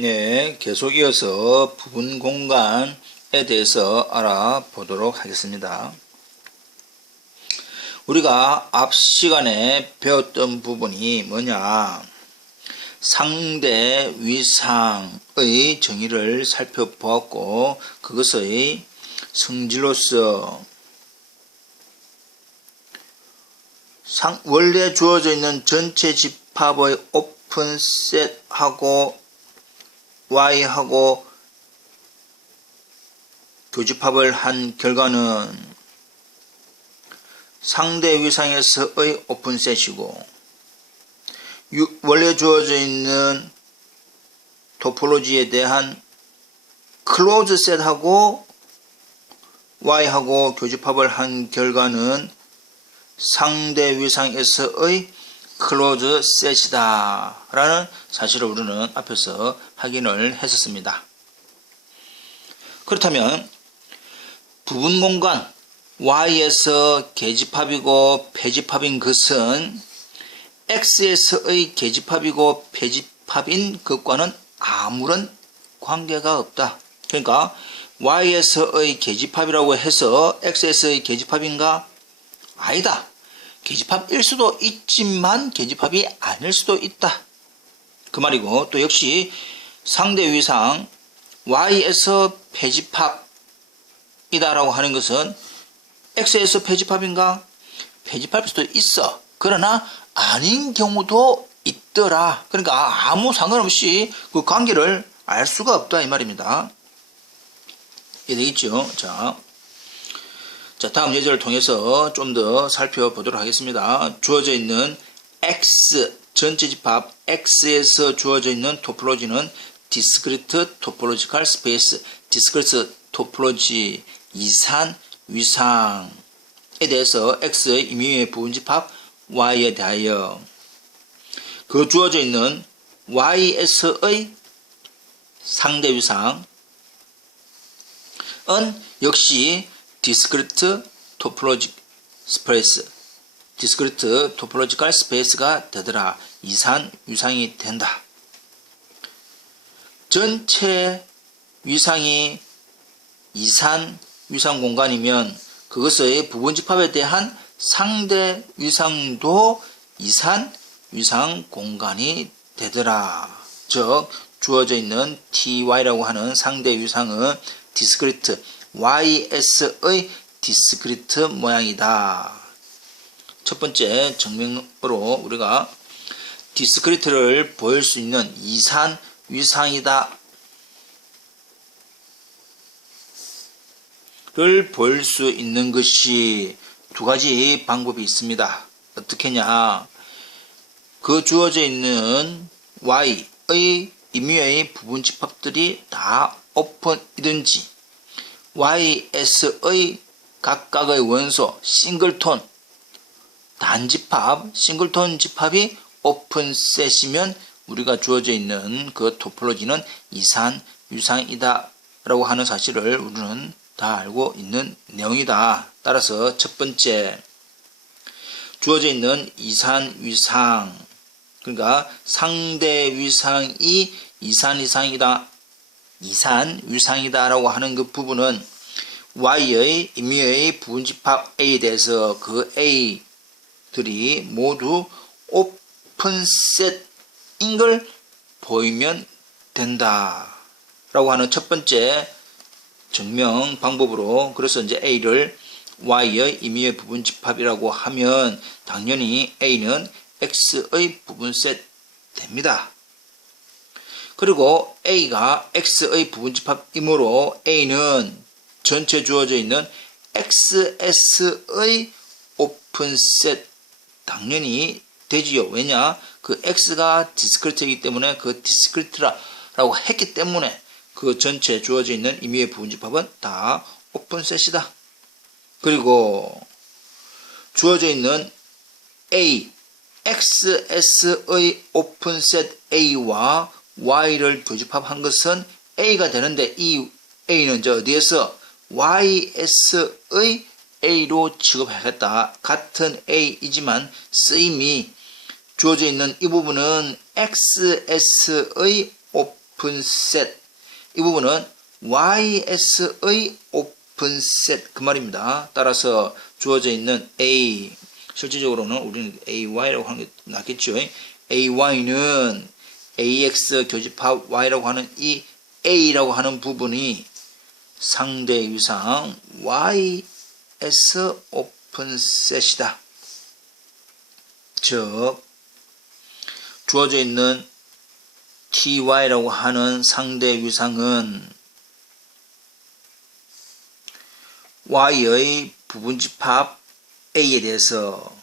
네, 계속 이어서 부분 공간에 대해서 알아보도록 하겠습니다. 우리가 앞 시간에 배웠던 부분이 뭐냐? 상대 위상의 정의를 살펴보았고, 그것의 성질로서 원래 주어져 있는 전체 집합의 오픈셋하고 Y하고 교집합을 한 결과는 상대 위상에서의 오픈셋이고, 원래 주어져 있는 토폴로지에 대한 클로즈 셋하고 Y하고 교집합을 한 결과는 상대 위상에서의 클로즈 셋이다 라는 사실을 우리는 앞에서 확인을 했었습니다. 그렇다면 부분 공간 Y에서 계집합이고 폐집합인 것은 X에서의 계집합이고 폐집합인 것과는 아무런 관계가 없다. 그러니까 Y에서의 계집합이라고 해서 X에서의 계집합인가? 아니다. 계집합일 수도 있지만 계집합이 아닐 수도 있다. 그 말이고, 또 역시 상대 위상 Y에서 폐집합이다라고 하는 것은 X에서 폐집합인가? 폐집합일 수도 있어. 그러나 아닌 경우도 있더라. 그러니까 아무 상관없이 그 관계를 알 수가 없다 이 말입니다. 이해되겠죠? 자, 다음 예제를 통해서 좀 더 살펴보도록 하겠습니다. 주어져 있는 X, 전체 집합 X에서 주어져 있는 토폴로지는 디스크리트 토폴로지컬 스페이스, 디스크리트 토폴로지 이산 위상에 대해서 X의 임의의 부분 집합 Y에 대하여 그 주어져 있는 Y에서의 상대 위상은 역시 디스크리트 토폴로지 스페이스, 디스크리트 토폴로지컬 스페이스가 되더라. 이산 위상이 된다. 전체 위상이 이산 위상 공간이면 그것의 부분 집합에 대한 상대 위상도 이산 위상 공간이 되더라. 즉 주어져 있는 TY라고 하는 상대 위상은 디스크리트 YS의 디스크리트 모양이다. 첫 번째 증명으로 우리가 디스크리트를 보일 수 있는 이산 위상이다 를 보일 수 있는 것이 두 가지 방법이 있습니다. 어떻게냐? 그 주어져 있는 Y의 임의의 부분 집합들이 다 오픈이든지 YS의 각각의 원소 싱글톤 단집합 싱글톤 집합이 오픈셋이면 우리가 주어져 있는 그 토폴로지는 이산 위상이다 라고 하는 사실을 우리는 다 알고 있는 내용이다. 따라서 첫 번째 주어져 있는 이산 위상, 그러니까 상대 위상이 이산 위상이다 라고 하는 그 부분은 Y의 임의의 부분 집합 A에 대해서 그 A들이 모두 오픈셋인 걸 보이면 된다 라고 하는 첫 번째 증명 방법으로, 그래서 이제 A를 Y의 임의의 부분 집합이라고 하면 당연히 A는 X의 부분셋 됩니다. 그리고 A가 X의 부분 집합이므로 A는 전체 주어져 있는 XS의 오픈셋 당연히 되지요. 왜냐? 그 X가 디스크리트이기 때문에 그 디스크리트라고 했기 때문에 그 전체 주어져 있는 임의의 부분 집합은 다 오픈셋이다. 그리고 주어져 있는 A, XS의 오픈셋 A와 Y를 교집합한 것은 A가 되는데 이 A는 어디에서 YS의 A로 취급하겠다. 같은 A이지만 쓰임이 주어져 있는 이 부분은 XS의 오픈셋 이 부분은 YS의 오픈셋 그 말입니다. 따라서 주어져 있는 A 실질적으로는 우리는 AY라고 하는 게 낫겠죠. AY는 AX 교집합 Y라고 하는 이 A라고 하는 부분이 상대 위상 YS 오픈셋이다. 즉 주어져 있는 TY라고 하는 상대 위상은 Y의 부분집합 A에 대해서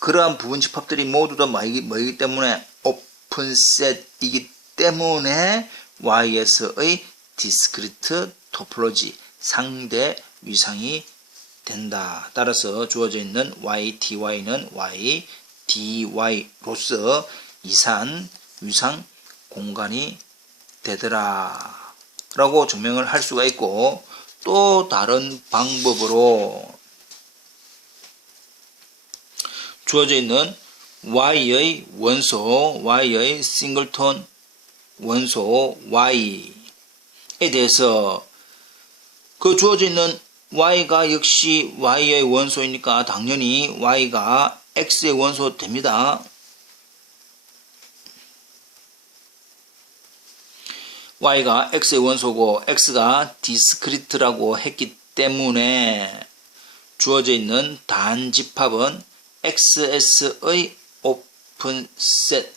그러한 부분집합들이 모두 다 뭐이기 때문에 오픈셋이기 때문에 YS의 디스크리트 토폴로지 상대 위상이 된다. 따라서 주어져 있는 YTY는 YDY로서 이산 위상 공간이 되더라 라고 증명을 할 수가 있고, 또 다른 방법으로 주어져 있는 Y의 원소 Y의 싱글톤 원소 Y에 대해서 그 주어져 있는 Y가 역시 Y의 원소이니까 당연히 Y가 X의 원소 됩니다. Y가 X의 원소고 X가 디스크리트라고 했기 때문에 주어져 있는 단집합은 XS의 오픈셋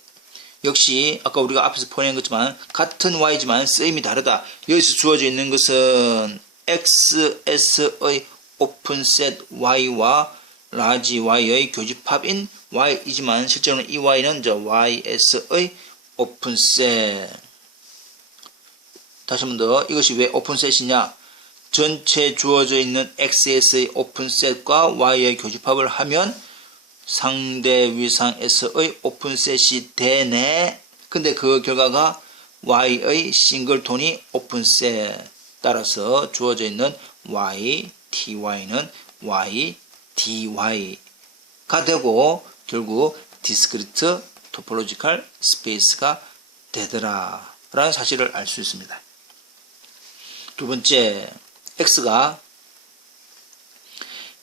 역시 아까 우리가 앞에서 보낸 것지만 같은 Y지만 쓰임이 다르다. 여기서 주어져 있는 것은 XS의 오픈셋 Y와 라지 Y의 교집합인 Y이지만 실제로는 이 Y는 YS의 오픈셋. 다시 한 번 더, 이것이 왜 오픈셋이냐? 전체 주어져 있는 XS의 오픈셋과 Y의 교집합을 하면 상대 위상에서의 오픈셋이 되네. 근데 그 결과가 Y의 싱글톤이 오픈셋. 따라서 주어져 있는 YTY는 YDY가 되고 결국 디스크리트 토폴로지컬 스페이스가 되더라 라는 사실을 알 수 있습니다. 두 번째, X가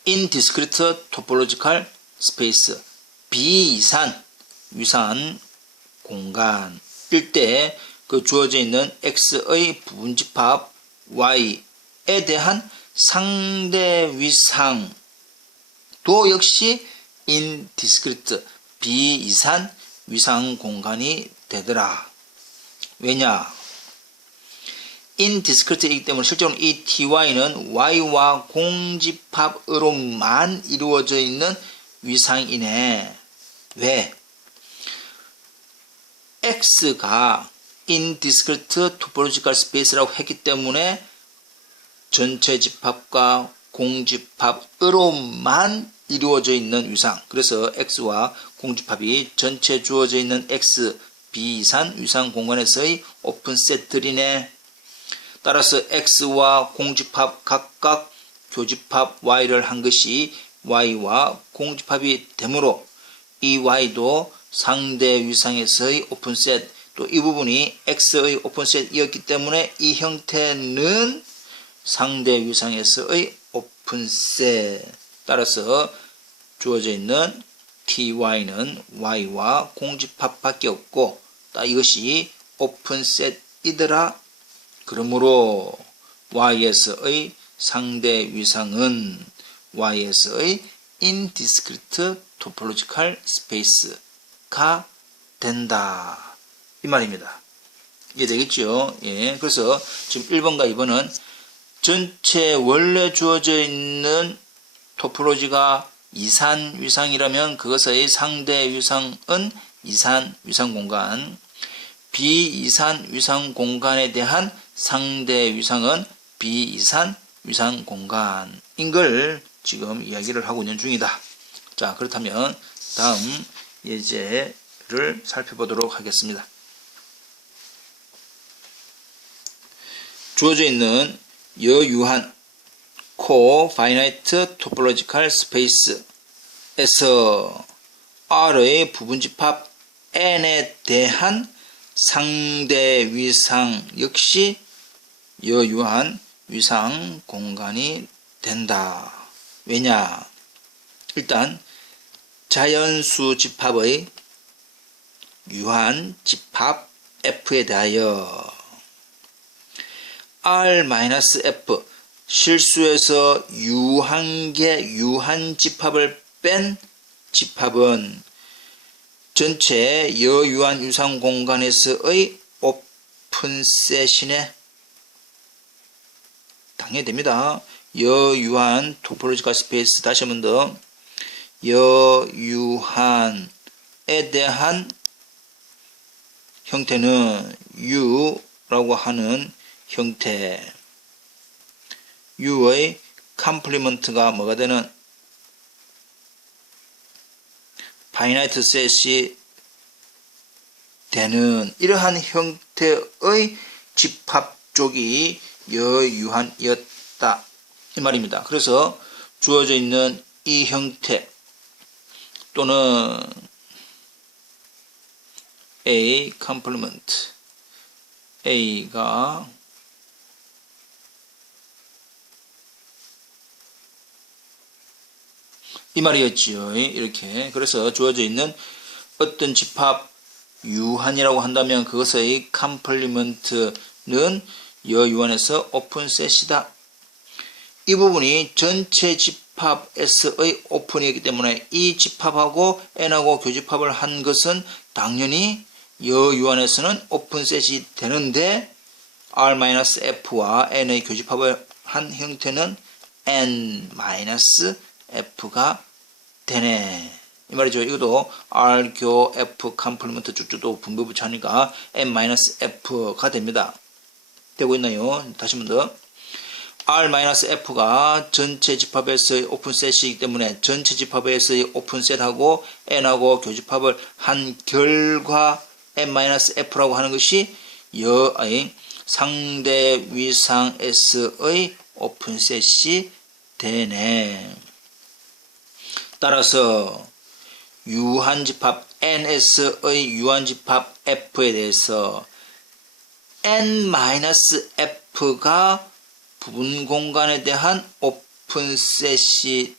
in discrete topological space 비이산 위산 공간일 때 그 주어져 있는 X의 부분집합 Y에 대한 상대 위상도 역시 in discrete 비이산 위상 공간이 되더라. 왜냐? in discrete이기 때문에 실제로 이 ty는 y와 공집합으로만 이루어져 있는 위상이네. 왜? x가 in discrete topological space라고 했기 때문에 전체 집합과 공집합으로만 이루어져 있는 위상. 그래서 x와 공집합이 전체 주어져 있는 x 비이산 위상 공간에서의 오픈셋들이네. 따라서 X와 공집합 각각 교집합 Y를 한 것이 Y와 공집합이 되므로 이 Y도 상대 위상에서의 오픈셋, 또 이 부분이 X의 오픈셋이었기 때문에 이 형태는 상대 위상에서의 오픈셋. 따라서 주어져 있는 TY는 Y와 공집합밖에 없고 이것이 오픈셋이더라. 그러므로 YS의 상대 위상은 YS의 indiscrete topological space가 된다. 이 말입니다. 이해되겠죠? 예. 그래서 지금 1번과 2번은 전체 원래 주어져 있는 토폴로지가 이산 위상이라면 그것의 상대 위상은 이산 위상 공간, 비이산 위상 공간에 대한 상대 위상은 비이산 위상 공간인 걸 지금 이야기를 하고 있는 중이다. 자, 그렇다면 다음 예제를 살펴보도록 하겠습니다. 주어져 있는 여유한 코파이나이트 토폴로지컬 스페이스에서 R의 부분집합 N에 대한 상대 위상 역시 여유한 위상 공간이 된다. 왜냐? 일단 자연수 집합의 유한 집합 F에 대하여 R-F 실수에서 유한 집합을 뺀 집합은 전체 여유한 위상 공간에서의 오픈셋이네. 당연히 됩니다. 여유한 토포로지컬 스페이스, 다시 한 번 더, 여유한에 대한 형태는 U라고 하는 형태, U의 컴플리먼트가 뭐가 되는 파이나이트 셋이 되는 이러한 형태의 집합 쪽이 여유한이었다 이 말입니다. 그래서 주어져 있는 이 형태 또는 A 컴플리먼트 A가 이 말이었지요. 이렇게. 그래서 주어져 있는 어떤 집합 유한이라고 한다면 그것의 컴플리먼트는 여유한에서 오픈셋이다. 이 부분이 전체 집합에서의 오픈이기 때문에 이 집합하고 n하고 교집합을 한 것은 당연히 여유한에서는 오픈셋이 되는데 R-F와 n의 교집합을 한 형태는 n-F가 되네. 이 말이죠. 이것도 R교 F 컴플리먼트 쭉쭉도 분부 붙여하니까 n-F가 됩니다. 되고 있나요? 다시 한 번 더. R-F가 전체 집합에서의 오픈셋이기 때문에 전체 집합에서의 오픈셋하고 n하고 교집합을 한 결과 n-F라고 하는 것이 여의 상대 위상 S의 오픈셋이 되네. 따라서 유한집합 NS의 유한집합 F에 대해서 n-F가 부분 공간에 대한 오픈셋이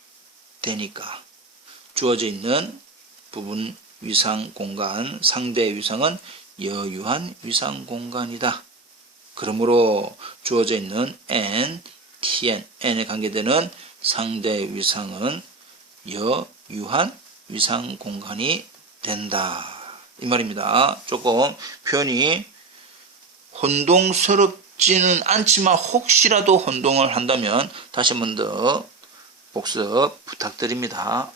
되니까 주어져 있는 부분 위상 공간, 상대 위상은 여유한 위상 공간이다. 그러므로 주어져 있는 n, tn, n에 관계되는 상대 위상은 여유한 위상 공간이 된다. 이 말입니다. 조금 표현이 혼동스럽지는 않지만 혹시라도 혼동을 한다면 다시 한 번 더 복습 부탁드립니다.